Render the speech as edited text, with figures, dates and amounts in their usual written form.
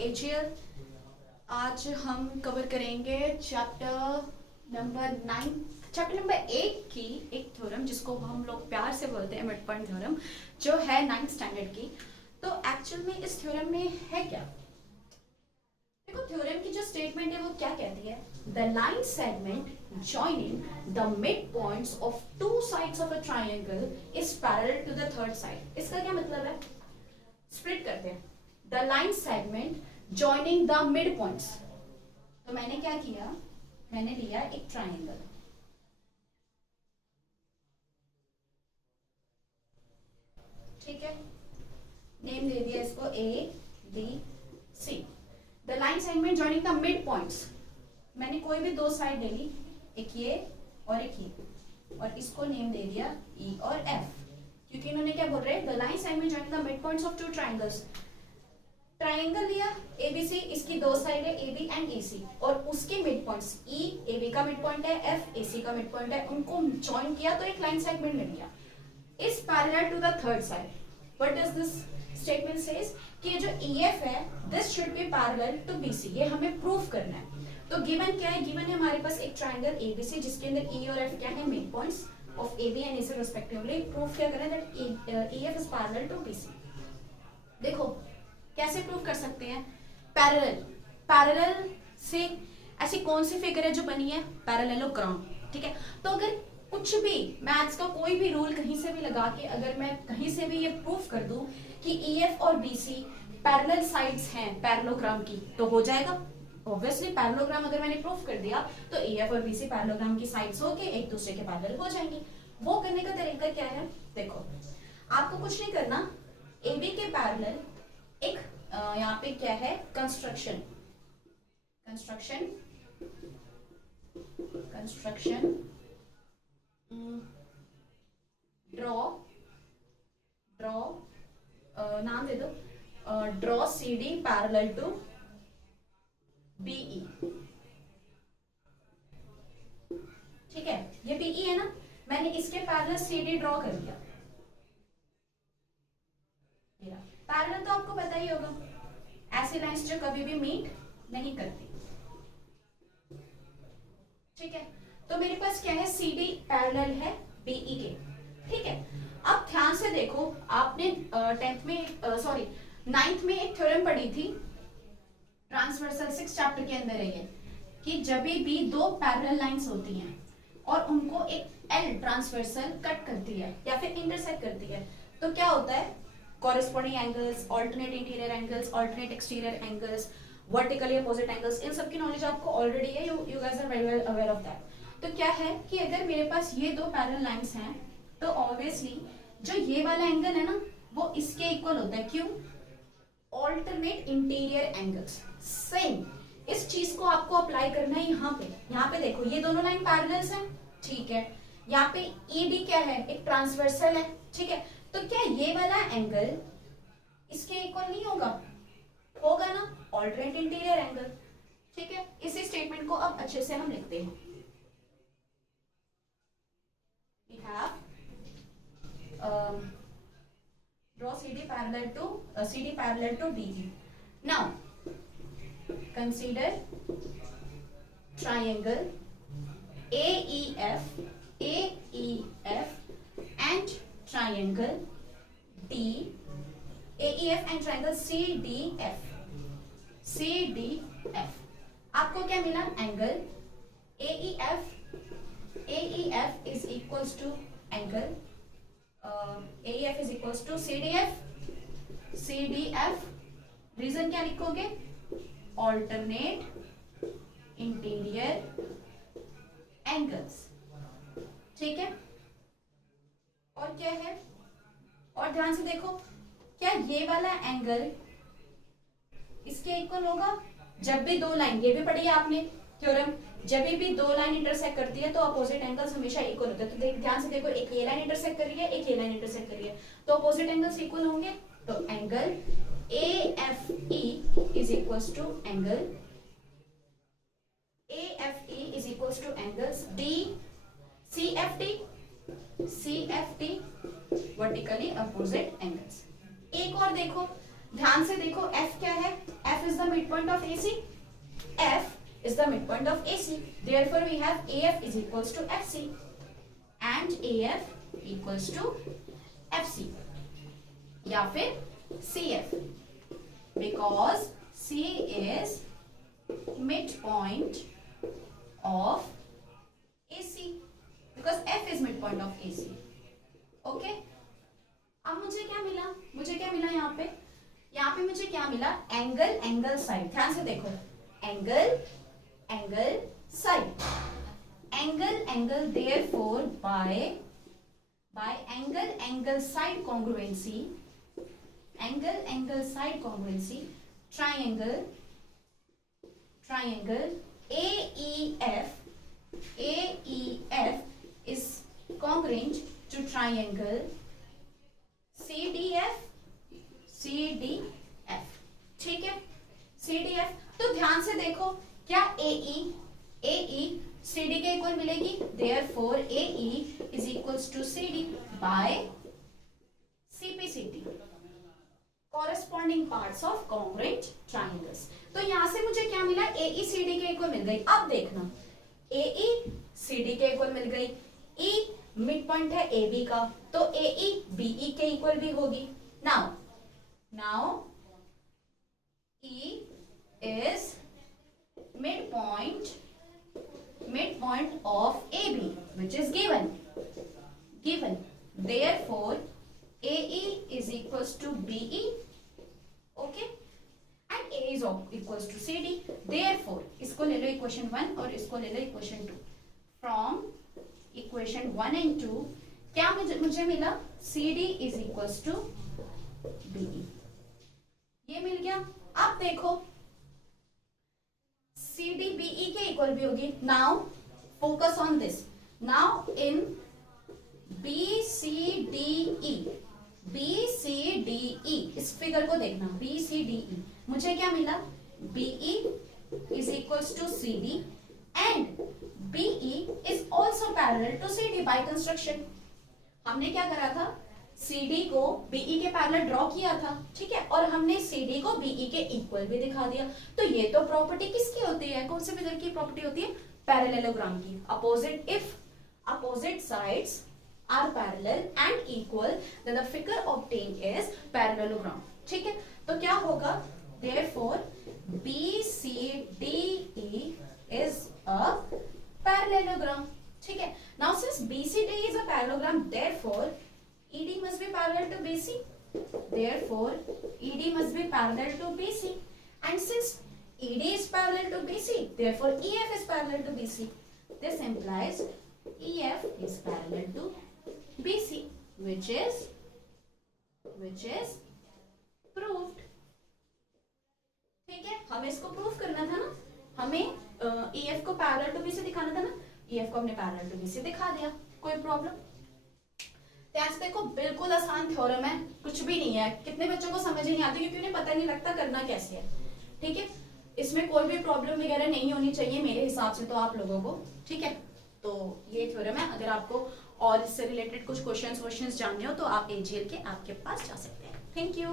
AGL। आज हम कवर करेंगे चैप्टर नंबर 9, चैप्टर नंबर 8 की एक थ्योरम जिसको हम लोग प्यार से बोलते हैं मिड पॉइंट थ्योरम, जो है 9th स्टैंडर्ड की। तो एक्चुअल में इस थ्योरम में है क्या, देखो थ्योरम की जो स्टेटमेंट है वो क्या कहती है, the line segment joining the midpoints of two sides of a triangle is parallel to the third side। इसका क्या मतलब है, स्प्लिट करते हैं, the line segment joining the mid points. तो मैंने क्या किया, मैंने लिया एक ट्राइंगल, ठीक है, नेम दे दिया इसको ABC। The line segment joining the mid points, मैंने कोई भी दो साइड ले ली, एक ये और एक ये, और इसको नेम दे दिया E और F, क्योंकि इन्होंने क्या बोल रहे हैं, the line segment joining the mid points of two triangles. Triangle लिया ABC, इसकी दो साइड है AB एंड AC, और उसके मिड पॉइंट्स E AB का मिड पॉइंट है, F AC का मिड पॉइंट है, उनको जॉइन किया तो एक लाइन सेगमेंट मिल गया। Is parallel to the third side. What does this statement says कि जो EF है this should be parallel to BC, ये हमें प्रूव करना है। तो गिवन क्या है, गिवन है हमारे पास एक ट्राइंगल ABC जिसके अंदर E और F क्या है, mid points of AB and AC respectively. Proof क्या करना है, that EF is parallel to BC। देखो कैसे प्रूव कर सकते हैं, पैरेलल, पैरेलल से ऐसी कौन सी फिगर है जो बनी है, पैरेललोग्राम, ठीक है। तो अगर कुछ भी मैथ्स का कोई भी रूल कहीं से भी लगा के अगर मैं कहीं से भी ये प्रूफ कर दूं कि EF और BC पैरेलल साइड्स हैं पैरेललोग्राम की, तो हो जाएगा। ऑब्वियसली पैरेललोग्राम अगर मैंने प्रूफ कर दिया तो EF और BC पैरेललोग्राम की साइड्स होके एक दूसरे के पैरेलल हो जाएंगे। वो करने का तरीका क्या है, देखो आपको कुछ नहीं करना, AB के पैरेलल एक यहाँ पे क्या है, construction, construction, construction, draw, draw, नाम दे दो, draw CD parallel to BE, ठीक है, ये BE है ना, मैंने इसके पैरेलल CD ड्रॉ कर दिया। पैरेलल तो आपको पता ही होगा, ऐसी लाइंस जो कभी भी मीट नहीं करती, ठीक है। तो मेरे पास क्या है, CD पैरेलल है BE के, ठीक है। अब ध्यान से देखो, आपने 10th में सॉरी 9th में एक थ्योरम पढ़ी थी, ट्रांसवर्सल 6 चैप्टर के अंदर है ये, कि जब भी दो पैरेलल लाइंस होती हैं और उनको एक L ट्रांसवर्सल कट करती है या फिर इंटरसेक्ट करती है, तो क्या होता है, corresponding angles, alternate interior angles, alternate exterior angles, vertically opposite angles, इन सब की नॉलेज आपको ऑलरेडी है, you guys are very well aware of that। तो क्या है कि अगर मेरे पास ये दो पैरेलल लाइंस हैं तो ऑब्वियसली जो ये वाला एंगल है ना वो इसके इक्वल होता है, क्यों, ऑल्टरनेट इंटीरियर एंगल्स। सेम इस चीज को आपको अप्लाई करना है यहाँ पे देखो ये दोनों लाइन पैरेलल्स हैं, ठीक है, यहाँ पे ED क्या है, एक ट्रांसवर्सल है, ठीक है। तो क्या ये वाला एंगल इसके इक्वल नहीं होगा, होगा ना, ऑल्टरनेट इंटीरियर एंगल, ठीक है। इसी स्टेटमेंट को अब अच्छे से हम लिखते हैं, we have draw CD parallel to BE। now consider triangle AEF and triangle AEF and triangle CDF। आपको क्या मिला, angle AEF is equals to angle AEF is equals to CDF। Reason क्या लिखोगे, ऑल्टरनेट इंटीरियर एंगल्स, ठीक है। और क्या है, और ध्यान से देखो क्या ये वाला एंगल इसके इक्वल होगा, जब भी दो लाइन, ये भी पढ़ी है आपने थ्योरम, जब भी दो लाइन इंटरसेक्ट करती है तो अपोजिट एंगल्स हमेशा इक्वल होते हैं। तो ध्यान से देखो, एक ये लाइन इंटरसेक्ट कर रही है, एक ये लाइन इंटरसेक्ट कर रही है, तो अपोजिट एंगल्स इक्वल होंगे। तो angle AFE is equals to angle CFT vertically opposite angles. एक और देखो, ध्यान से देखो, F क्या है, F is the midpoint of AC. F is the midpoint of AC. Therefore, we have AF is equals to FC and AF equals to FC या फिर CF because C is midpoint of AC because F is midpoint of AC. Okay? अब मुझे क्या मिला यहाँ पे मुझे क्या मिला? Angle side. ध्यान से देखो, angle side. Angle therefore by angle side congruency, triangle AEF is congruent to triangle CDF. ठीक है, CDF. तो ध्यान से देखो, क्या AE CD के इक्वल मिलेगी. Therefore AE is equals to CD by CPCT, corresponding parts of congruent triangles. तो यहां से मुझे क्या मिला? AE CD के इक्वल मिल गई. अब देखना, AE CD के इक्वल मिल गई. E मिड पॉइंट है AB का, तो AE BE के इक्वल भी होगी. Now E is midpoint of AB, which is given. Therefore AE is equals to BE. Okay, and A is equals to CD. Therefore इसको ले लो equation 1 और इसको ले लो इक्वेशन 2. फ्रॉम इक्वेशन 1 and 2 क्या मुझे मिला? CD is equals to BE. ये मिल गया. अब देखो, CD BE के इक्वल भी होगी. Now focus on this. Now in BCDE, इस फिगर को देखना. BCDE मुझे क्या मिला? BE is equals to CD and BE is also parallel to CD by construction. हमने क्या करा था? CD को BE के पैरेलल ड्रॉ किया था. ठीक है, और हमने CD को BE के इक्वल भी दिखा दिया. तो ये तो प्रॉपर्टी किसकी होती है? कौन से फिगर की प्रॉपर्टी होती है? पैरेललोग्राम की. If opposite sides are parallel and equal then the figure obtained is parallelogram. ठीक है, तो क्या होगा? Therefore BCDE is a parallelogram. ठीक है, now since BCDE is a parallelogram, therefore ED must be parallel to BC. Therefore ED must be parallel to BC, and since ED is parallel to BC, therefore EF is parallel to BC. This implies EF is parallel to BC, which is proved. ठीक है, हमें इसको proof करना था ना. हमें EF को parallel to BC दिखाना था ना. EF को हमने पैरेलल टू BC दिखा दिया. कोई प्रॉब्लम? देखो, बिल्कुल आसान थ्योरम है, कुछ भी नहीं है. कितने बच्चों को समझ ही नहीं आती क्योंकि उन्हें पता नहीं लगता करना कैसे है. ठीक है, इसमें कोई भी प्रॉब्लम वगैरह नहीं होनी चाहिए मेरे हिसाब से तो आप लोगों को. ठीक है, तो ये थ्योरम है. अगर आपको और इससे रिलेटेड कुछ क्वेश्चंस जानने हो तो आप AGL के आपके पास जा सकते हैं. Thank you.